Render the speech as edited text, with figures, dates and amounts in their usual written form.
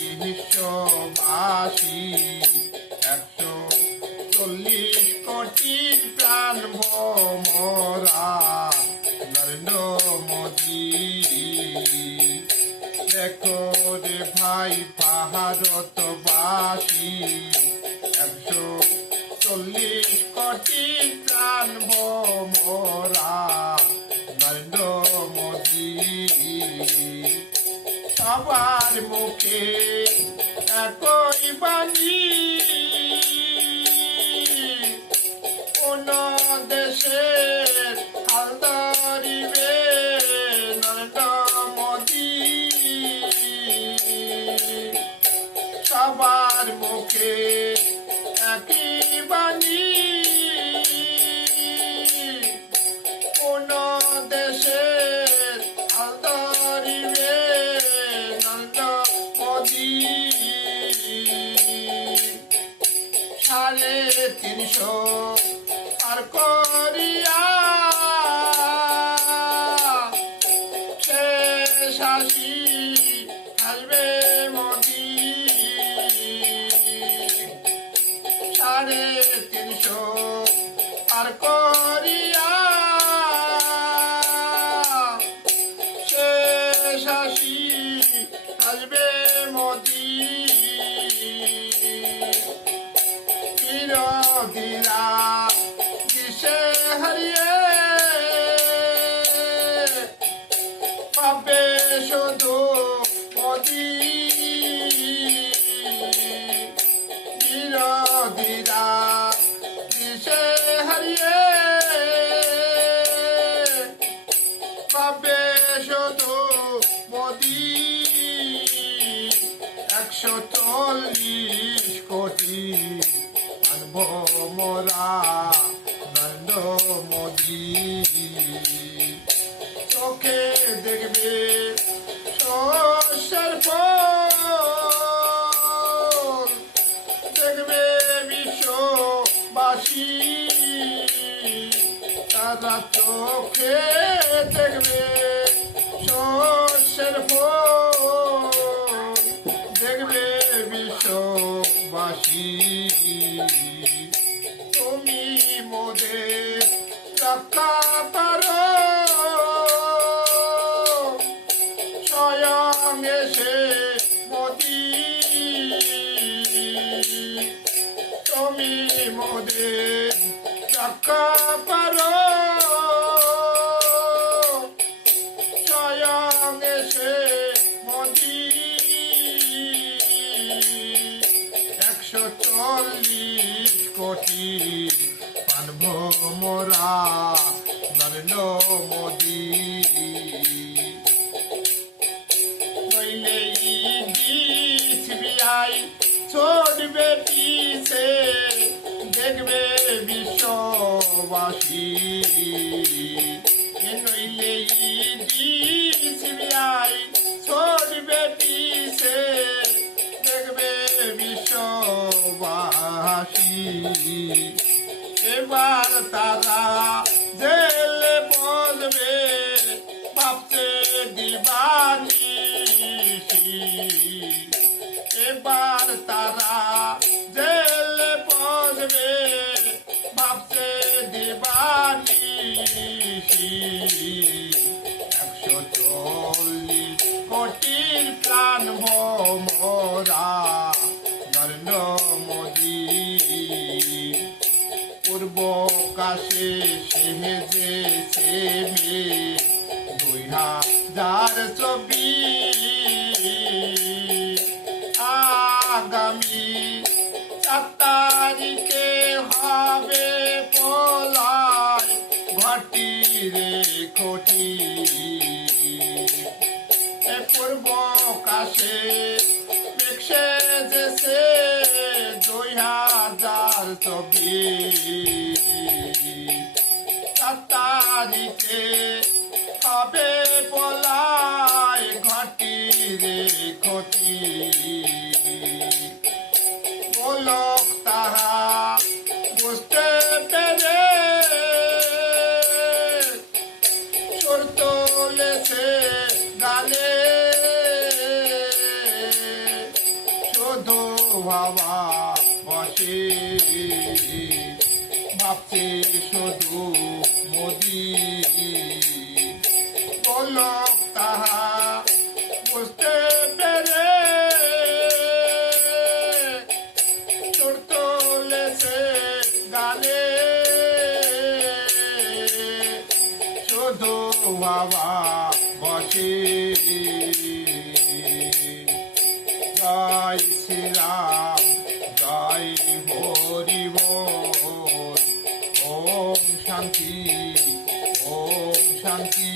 বিশ্ববাসী 140 কোটি প্রাণ ভোমরা নরেন্দ্র মোদী। দেখো রে ভাই ভারতবাসী 140 কোটি প্রাণ ভোমরা নরেন্দ্র মোদী। সবার মুখে একই বাণী, কোন দেশের হাল ধরিবে নরেন্দ্র মোদী। সবার মুখে একই বাণী, কোন দেশের হাল ধরিবে নরেন্দ্র মোদী। 350 পার করিয়া শেষ হাসি হাসবে মোদী। 350 পার করিয়া শেষ হাসি হাসবে মোদী। বিরোধীরা দিশে হারিয়ে পাবে শুধু মোদী। বিরোধীরা দিশে হারিয়ে পাবে শুধু মোদী। 140 কোটি মানব মোরা নরেন্দ্র মোদী। চোখে দেখবে শস্যের ফল, দেখবে বিশ্ববাসী। তারা চোখে দেখবে শস্যের ফল, দেখবে বিশ্ববাসী। তুমি মোদের রক্ষা করো, স্বয়ং এসে মোদী। তুমি মোদের রক্ষা করো, স্বয়ং এসে মোদী। 140 কোটি প্রাণ ভোমরা নরেন্দ্র মোদী। নইলে ইডি সিবিআই ছড়বে পিছে, দেখবে বিশ্ববাসী। নইলে ইডি সিবিআই ছড়বে পিছে, দেখবে বিশ্ববাসী। এবার তারা জেলে বলবে ভাবতে দিবানিশি। এবার তারা জেলে বলবে ভাবতে দিবানিশি। 140 কোটির প্রাণ ভোমরা নরেন্দ্র মোদী। পূর্ব কাশে সেজেছে মে 2024। আগামী 4 তারিখে হবে পলায় ঘটি রে কোটি। পূর্ব কাশে সেজেছে 2024। 4 তারিখে হবে পলায় ঘটি রে ঘটি। গোলক তাহা বুঝতে পেরে সুর তুলেছে গানে। শুধু ভাবা বসে ভাবছে শুধু মোদি বলক তাহা বুঝতে পেরে সুর তুলেছে গানে শুধু বাবা বসে জয় শ্রীরাম জয় হরি বল ওম শান্তি ওম শান্তি